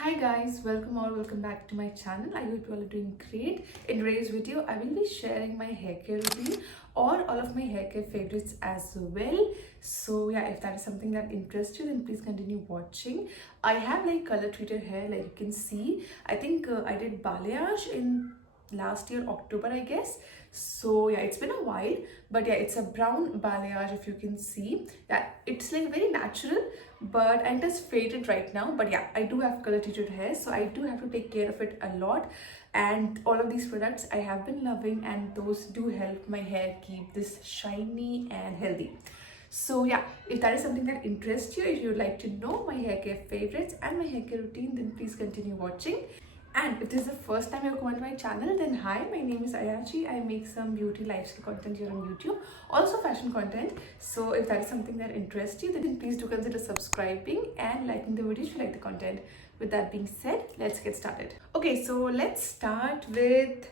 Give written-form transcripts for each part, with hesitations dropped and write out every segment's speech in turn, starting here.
Hi guys, welcome back to my channel. I hope you all are doing great. In today's video, I will be sharing my hair care routine or all of my hair care favorites as well. So yeah, if that is something that interests you, then please continue watching. I have like color treated hair, like you can see. I think I did balayage in last year October, I guess. So yeah, it's been a while, but yeah, it's a brown balayage. If you can see that, it's like very natural, but and it is faded right now. But yeah, I do have color treated hair, so I do have to take care of it a lot. And all of these products I have been loving, and those do help my hair keep this shiny and healthy. So yeah, if that is something that interests you, if you would like to know my hair care favorites and my hair care routine, then please continue watching. And if this is the first time you've come to my channel, then hi, my name is Ayachi. I make some beauty lifestyle content here on YouTube, also fashion content. So if that is something that interests you, then please do consider subscribing and liking the video if you like the content. With that being said, let's get started. Okay, so let's start with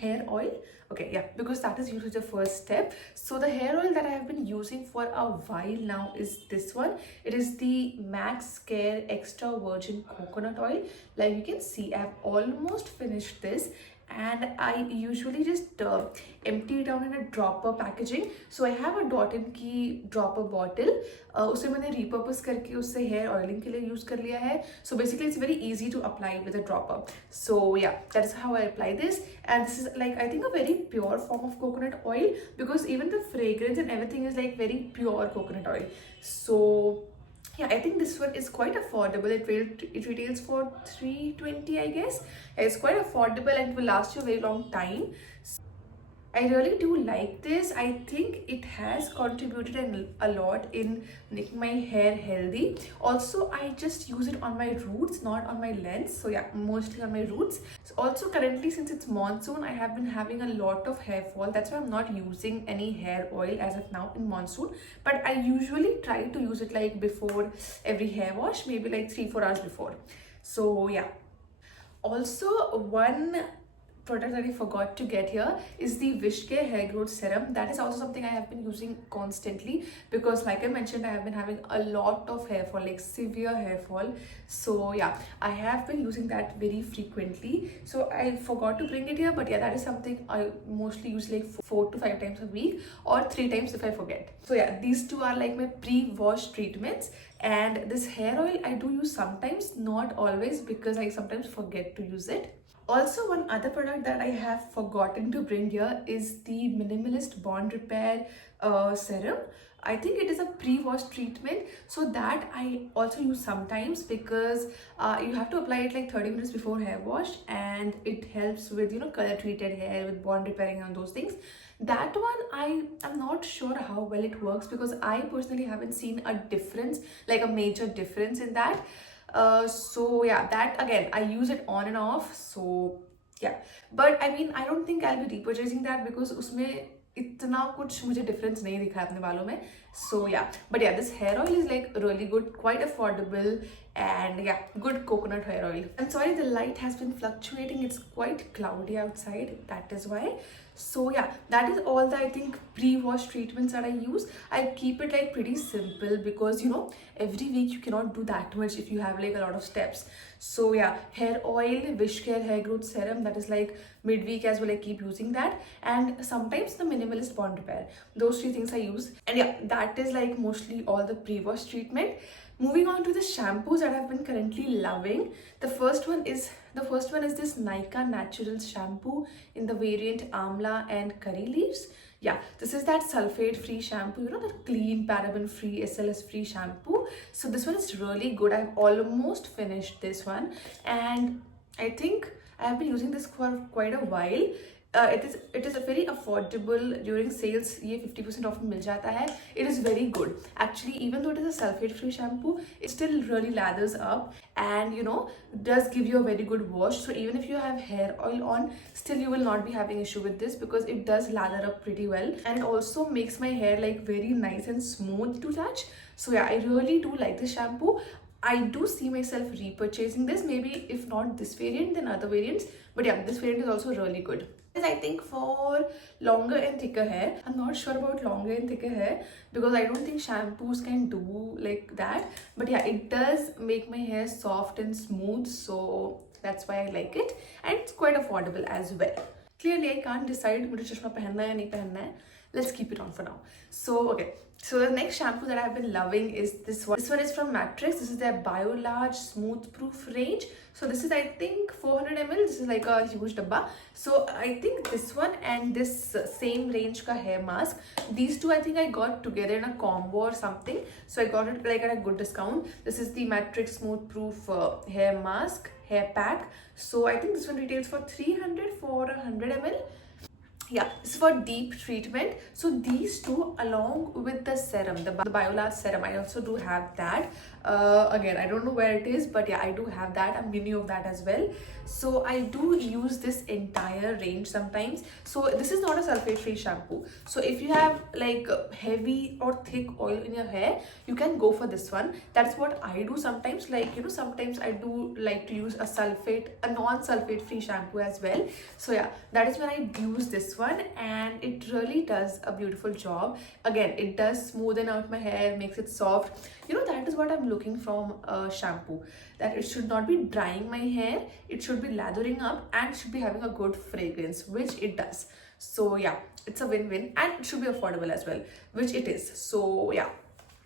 hair oil. Okay, yeah, because that is usually the first step. So the hair oil that I have been using for a while now is this one. It is the Max Care Extra Virgin Coconut Oil. Like you can see, I've almost finished this, and I usually just empty it down in a dropper packaging. So I have a dot in की dropper bottle. उसे मैंने repurpose करके उससे hair oiling के लिए use कर लिया है. So basically it's very easy to apply with a dropper. So yeah, that is how I apply this. And this is like, I think, a very pure form of coconut oil, because even the fragrance and everything is like very pure coconut oil. So yeah, I think this one is quite affordable. It retails for $320, I guess. It's quite affordable and will last you a very long time. I really do like this. I think it has contributed a lot in making my hair healthy. Also, I just use it on my roots, not on my lengths. So yeah, mostly on my roots. So also currently, since it's monsoon, I have been having a lot of hair fall. That's why I'm not using any hair oil as of now in monsoon. But I usually try to use it like before every hair wash, maybe like 3-4 hours before. So yeah. Also, one product that I forgot to get here is the Haircare hair growth serum. That is also something I have been using constantly, because like I mentioned, I have been having a lot of hair fall, like severe hair fall. So yeah, I have been using that very frequently. So I forgot to bring it here, but yeah, that is something I mostly use like 4 to 5 times a week, or 3 times if I forget. So yeah, these two are like my pre-wash treatments. And this hair oil I do use sometimes, not always, because I sometimes forget to use it. Also, one other product that I have forgotten to bring here is the Minimalist Bond Repair Serum. I think it is a pre-wash treatment, so that I also use sometimes, because you have to apply it like 30 minutes before hair wash, and it helps with, you know, color treated hair, with bond repairing and those things. That one I am not sure how well it works, because I personally haven't seen a difference, like a major difference in that. So yeah, that again, I use it on and off. So yeah, but I mean, I don't think I'll be repurchasing that, because उसमें इतना कुछ मुझे difference नहीं दिखा अपने बालों में. So yeah, but yeah, this hair oil is like really good, quite affordable, and yeah, good coconut hair oil. I'm sorry, the light has been fluctuating. It's quite cloudy outside, that is why. So yeah, that is all the, I think, pre-wash treatments that I use. I keep it like pretty simple, because you know, every week you cannot do that much if you have like a lot of steps. So yeah, hair oil, Haircare hair growth serum, that is like midweek as well, I keep using that. And sometimes the Minimalist Bond Repair. Those 3 things I use. And yeah, that is like mostly all the pre-wash treatment. Moving on to the shampoos that I've been currently loving. The first one is this Nykaa Naturals shampoo in the variant Amla and Curry Leaves. Yeah, this is that sulfate free shampoo, you know, the clean, paraben free, SLS free shampoo. So this one is really good. I've almost finished this one, and I think I have been using this for quite a while. It is a very affordable. During sales ये 50% off मिल जाता है. It is very good actually. Even though it is a sulfate free shampoo, it still really lathers up, and you know, does give you a very good wash. So even if you have hair oil on, still you will not be having issue with this, because it does lather up pretty well, and it also makes my hair like very nice and smooth to touch. So yeah, I really do like this shampoo. I do see myself repurchasing this, maybe if not this variant, then other variants. But yeah, this variant is also really good. I think for longer and thicker hair, I'm not sure about longer and thicker hair because I don't think shampoos can do like that. But yeah, it does make my hair soft and smooth, so that's why I like it, and it's quite affordable as well. Clearly, I can't decide मुझे चश्मा पहनना है या नहीं पहनना है. Let's keep it on for now. So okay. So the next shampoo that I've been loving is this one. This one is from Matrix. This is their Bio Large Smooth Proof range. So this is, I think, 400 ml. This is like a huge dabba. So I think this one and this same range ka hair mask, these two I think I got together in a combo or something. So I got it like at a good discount. This is the Matrix Smooth Proof hair mask, hair pack. So I think this one retails for 300 for 100 ml. Yeah, this is for deep treatment. So these two along with the serum, the BioLarge serum, I also do have that. Again, I don't know where it is, but yeah, I do have that, a mini of that as well. So I do use this entire range sometimes. So this is not a sulfate free shampoo. So if you have like heavy or thick oil in your hair, you can go for this one. That's what I do sometimes. Like, you know, sometimes I do like to use a non-sulfate free shampoo as well. So yeah, that is when I use this one, and it really does a beautiful job. Again, it does smoothen out my hair, makes it soft. You know, that is what I'm looking from a shampoo, that it should not be drying my hair, it should be lathering up, and should be having a good fragrance, which it does. So yeah, it's a win-win, and it should be affordable as well, which it is. So yeah,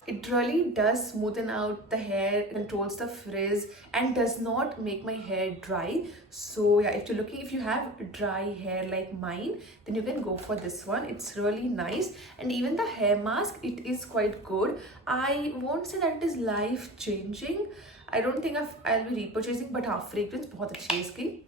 it really does smoothen out the hair, controls the frizz, and does not make my hair dry. So yeah, if you have dry hair like mine, then you can go for this one. It's really nice, and even the hair mask, it is quite good. I won't say that it is life changing. I don't think I'll be repurchasing, but fragrance बहुत अच्छी है इसकी.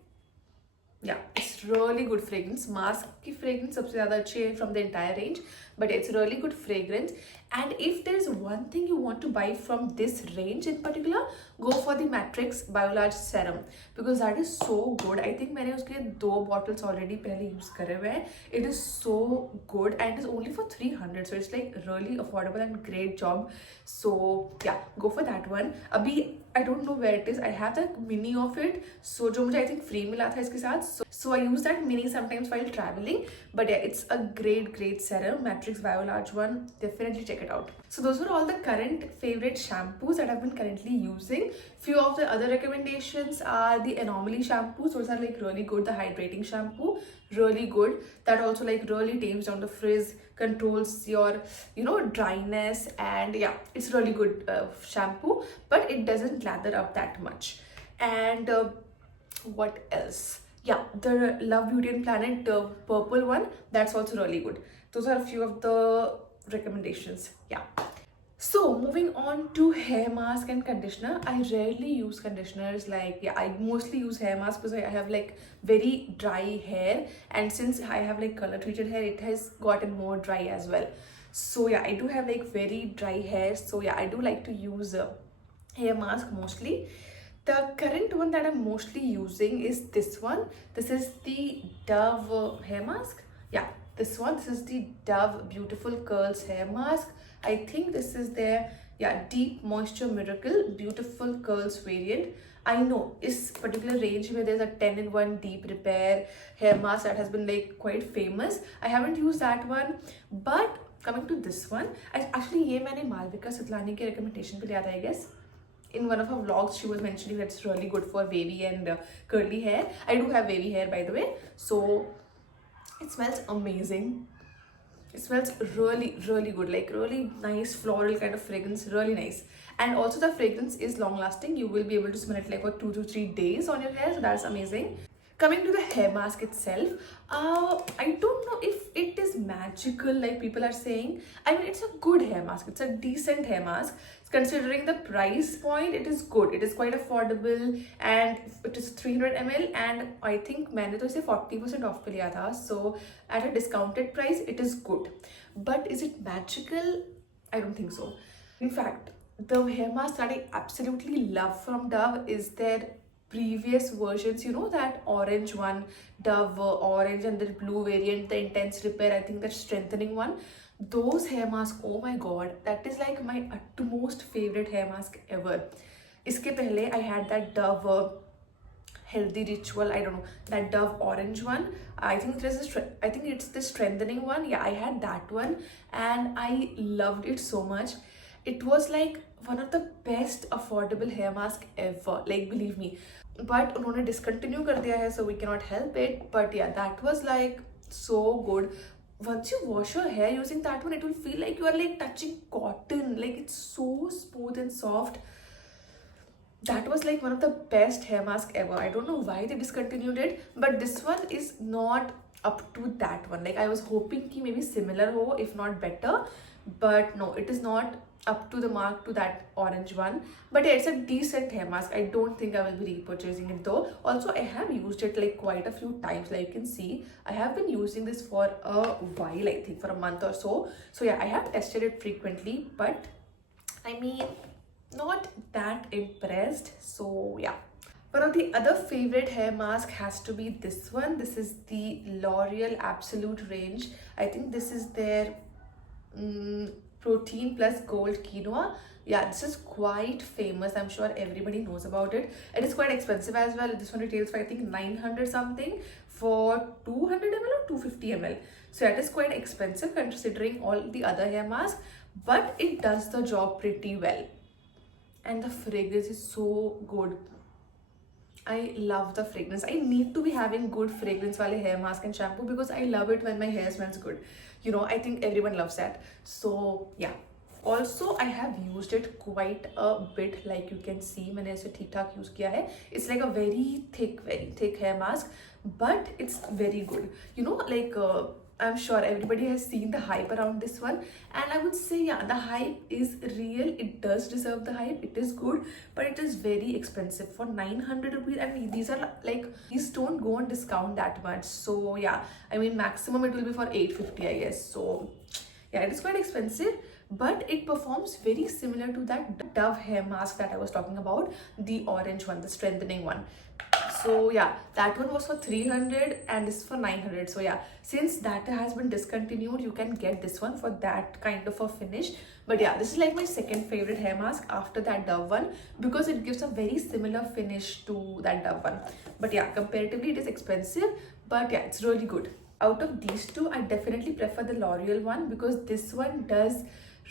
Yeah, it's really good fragrance. Mask की fragrance सबसे ज़्यादा अच्छी है from the entire range, but it's really good fragrance. And if there's one thing you want to buy from this range in particular, go for the Matrix BioLarge Serum, because that is so good. I think मैंने उसके 2 bottles already पहले use करे हुए हैं. It is so good, and it is only for 300, so it's like really affordable and great job. So yeah, go for that one. अभी I don't know where it is. I have the mini of it, so जो मुझे I think free मिला था इसके साथ. So I use that mini sometimes while traveling. But yeah, it's a great serum. Matrix BioLarge one. Definitely check it out. So those were all the current favorite shampoos that I've been currently using. Few of the other recommendations are the Anomaly shampoos. Those are like really good. The hydrating shampoo, really good. That also like really tames down the frizz, controls your, you know, dryness, and yeah, it's really good shampoo, but it doesn't lather up that much. And what else? Yeah, the Love Beauty and Planet purple one, that's also really good. Those are a few of the recommendations. Yeah. So moving on to hair mask and conditioner, I rarely use conditioners. Like, yeah, I mostly use hair mask because I have like very dry hair, and since I have like color treated hair, it has gotten more dry as well. So yeah, I do have like very dry hair, so yeah, I do like to use hair mask mostly. The current one that I'm mostly using is this one. This is the Dove hair mask. Yeah, this one. This is the Dove Beautiful Curls hair mask. I think this is their, yeah, Deep Moisture Miracle Beautiful Curls variant. I know this particular range where there's a 10-in-1 deep repair hair mask that has been like quite famous. I haven't used that one, but coming to this one, actually ये मैंने मालविका सितलानी के recommendation पे लिया था, I guess. In one of her vlogs, she was mentioning that it's really good for wavy and curly hair. I do have wavy hair, by the way. So it smells amazing. It smells really good, like really nice floral kind of fragrance, really nice. And also the fragrance is long lasting. You will be able to smell it like for 2 to 3 days on your hair, so that's amazing. Coming to the hair mask itself, I don't know if it is magical like people are saying. I mean, it's a good hair mask. It's a decent hair mask. Considering the price point, it is good. It is quite affordable, and it is 300 ml, and I think मैंने तो इसे 40% off पे लिया था. So at a discounted price, it is good. But is it magical? I don't think so. In fact, the hair mask that I absolutely love from Dove is their previous versions, you know, that orange one, Dove orange, and the blue variant, the intense repair, I think that strengthening one. Those hair masks, oh my god, that is like my utmost favorite hair mask ever. Iske pehle I had that Dove healthy ritual, I don't know, that Dove orange one. I think I think it's the strengthening one. Yeah, I had that one and I loved it so much. It was like one of the best affordable hair mask ever, like believe me. But उन्होंने discontinue कर दिया है, so we cannot help it. But yeah, that was like so good. Once you wash your hair using that one, it will feel like you are like touching cotton. Like it's so smooth and soft. That was like one of the best hair mask ever. I don't know why they discontinued it, but this one is not up to that one. Like I was hoping ki maybe similar ho, if not better, but no, it is not up to the mark to that orange one. But yeah, it's a decent hair mask. I don't think I will be repurchasing it though. Also, I have used it like quite a few times. Like you can see, I have been using this for a while, I think for a month or so. So yeah, I have tested it frequently, but I mean, not that impressed. So yeah, one of the other favorite hair mask has to be this one. This is the L'Oreal Absolute range. I think this is their protein plus gold quinoa. Yeah, this is quite famous. I'm sure everybody knows about it. It is quite expensive as well. This one retails for I think 900 something for 200 ml or 250 ml. So yeah, it is quite expensive considering all the other hair masks, but it does the job pretty well. And the fragrance is so good. I love the fragrance. I need to be having good fragrance wale hair mask and shampoo because I love it when my hair smells good. You know, I think everyone loves that. So yeah. Also, I have used it quite a bit. Like you can see, मैंने इसे ठीक ठाक use किया है. It's like a very thick hair mask, but it's very good. You know, like I'm sure everybody has seen the hype around this one, and I would say yeah, the hype is real. It does deserve the hype. It is good, but it is very expensive for 900 rupees, and these are like, these don't go on discount that much. So yeah, I mean maximum it will be for 850 I guess. So yeah, it is quite expensive, but it performs very similar to that Dove hair mask that I was talking about, the orange one, the strengthening one. So yeah, that one was for 300 and this is for 900. So yeah, since that has been discontinued, you can get this one for that kind of a finish. But yeah, this is like my second favorite hair mask after that Dove one because it gives a very similar finish to that Dove one. But yeah, comparatively it is expensive, but yeah, it's really good. Out of these two, I definitely prefer the L'Oreal one because this one does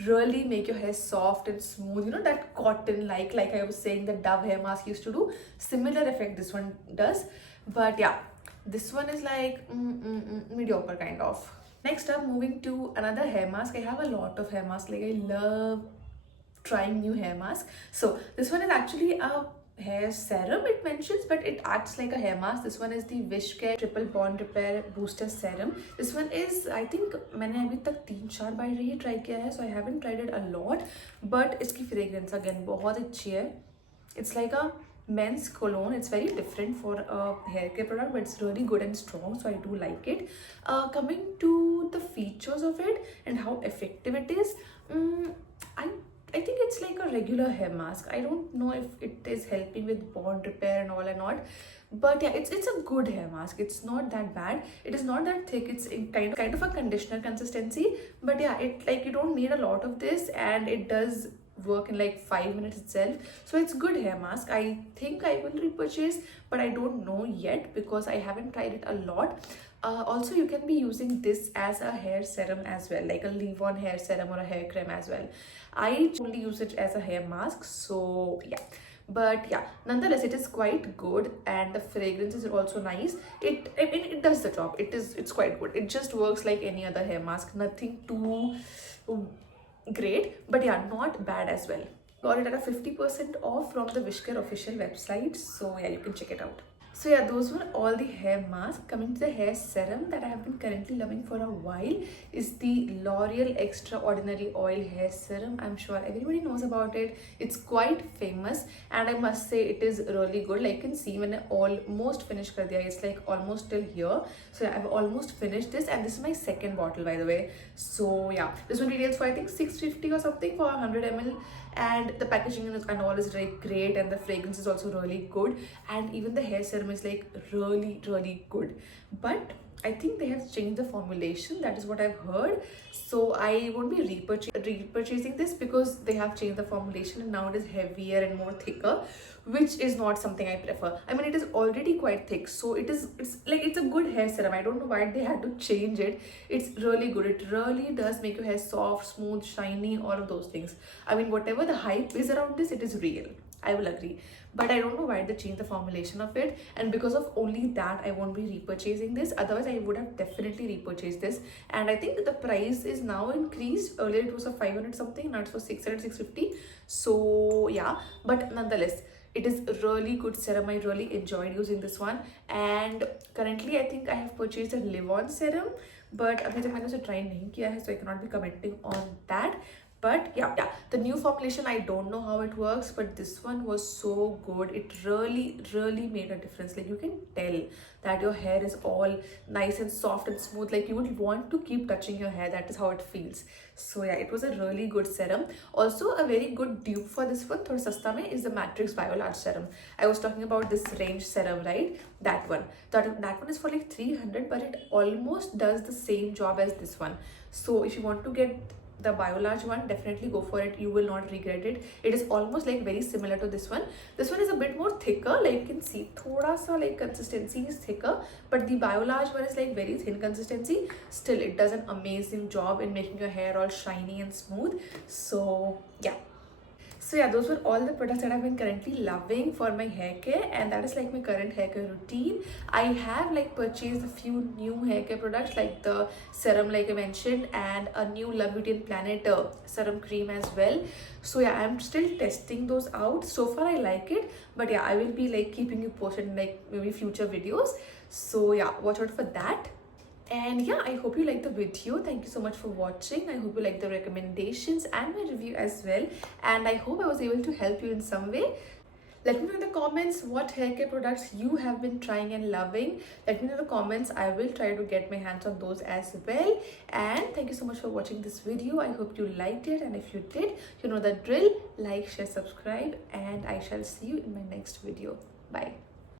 really make your hair soft and smooth, you know, that cotton like I was saying the Dove hair mask used to do. Similar effect this one does, but yeah, this one is like mediocre kind of. Next up, moving to another hair mask. I have a lot of hair masks. Like I love trying new hair masks. So this one is actually a hair serum, it mentions, but it acts like a hair mask. This one is the Haircare Triple Bond Repair Booster Serum. This one is, I think मैंने अभी तक 3-4 बार ही try किया है, so I haven't tried it a lot, but इसकी fragrance again बहुत अच्छी है. It's like a men's cologne. It's very different for a hair care product, but it's really good and strong, so I do like it. Coming to the features of it and how effective it is, I think it's like a regular hair mask. I don't know if it is helping with bond repair and all or not, but yeah, it's a good hair mask. It's not that bad. It is not that thick. It's in kind of a conditioner consistency, but yeah, it like you don't need a lot of this, and it does work in like 5 minutes itself. So it's good hair mask. I think I will repurchase, but I don't know yet because I haven't tried it a lot. Also, you can be using this as a hair serum as well, like a leave-on hair serum or a hair cream as well. I only use it as a hair mask, so yeah. But yeah, nonetheless, it is quite good, and the fragrance is also nice. I mean, it does the job. It's quite good. It just works like any other hair mask. Nothing too great, but yeah, not bad as well. Got it at a 50% off from the Haircare official website, so yeah, you can check it out. So yeah, those were all the hair masks. Coming to the hair serum that I have been currently loving for a while is the L'Oreal Extraordinary Oil Hair Serum. I'm sure everybody knows about it. It's quite famous, and I must say it is really good. Like you can see, when I almost finished kar diya, it's like almost till here. So yeah, I've almost finished this, and this is my second bottle, by the way. So yeah, this one retails for I think 650 or something for 100 ml. And the packaging and all is like great, and the fragrance is also really good, and even the hair serum is like really good. But I think they have changed the formulation, that is what I've heard. So I won't be repurchasing this because they have changed the formulation and now it is heavier and more thicker, which is not something I prefer. I mean, it is already quite thick, so it's a good hair serum. I don't know why they had to change it. It's really good. It really does make your hair soft, smooth, shiny, all of those things. I mean, whatever the hype is around this, it is real. I will agree. But I don't know why they changed the formulation of it, and because of only that I won't be repurchasing this. Otherwise I would have definitely repurchased this. And I think the price is now increased. Earlier it was a 500 something, now it's for 600, 650. So yeah, but nonetheless it is really good serum. I really enjoyed using this one. And currently I think I have purchased a live-on serum, but अभी तक मैंने उसे try नहीं किया है, so I cannot be commenting on that. But yeah, the new formulation, I don't know how it works, but this one was so good. It really made a difference. Like, you can tell that your hair is all nice and soft and smooth. Like, you would want to keep touching your hair. That is how it feels. So yeah, it was a really good serum. Also, a very good dupe for this one, thoda sasta mein, is the Matrix Biolarge serum. I was talking about this range serum, right? That one. That one is for like 300, but it almost does the same job as this one. So if you want to get the Biolarge one, definitely go for it. You will not regret it. It is almost like very similar to this one. This one is a bit more thicker, like you can see thoda sa like consistency is thicker, but the Biolarge one is like very thin consistency. Still, it does an amazing job in making your hair all shiny and smooth. So yeah, those were all the products that I've been currently loving for my hair care, and that is like my current hair care routine. I have like purchased a few new hair care products like the serum, like I mentioned, and a new Love Beauty and Planet serum cream as well. So yeah, I'm still testing those out. So far I like it, but yeah, I will be like keeping you posted in like maybe future videos. So yeah, watch out for that. And yeah, I hope you liked the video. Thank you so much for watching. I hope you liked the recommendations and my review as well. And I hope I was able to help you in some way. Let me know in the comments what hair care products you have been trying and loving. Let me know in the comments. I will try to get my hands on those as well. And thank you so much for watching this video. I hope you liked it. And if you did, you know the drill. Like, share, subscribe. And I shall see you in my next video. Bye.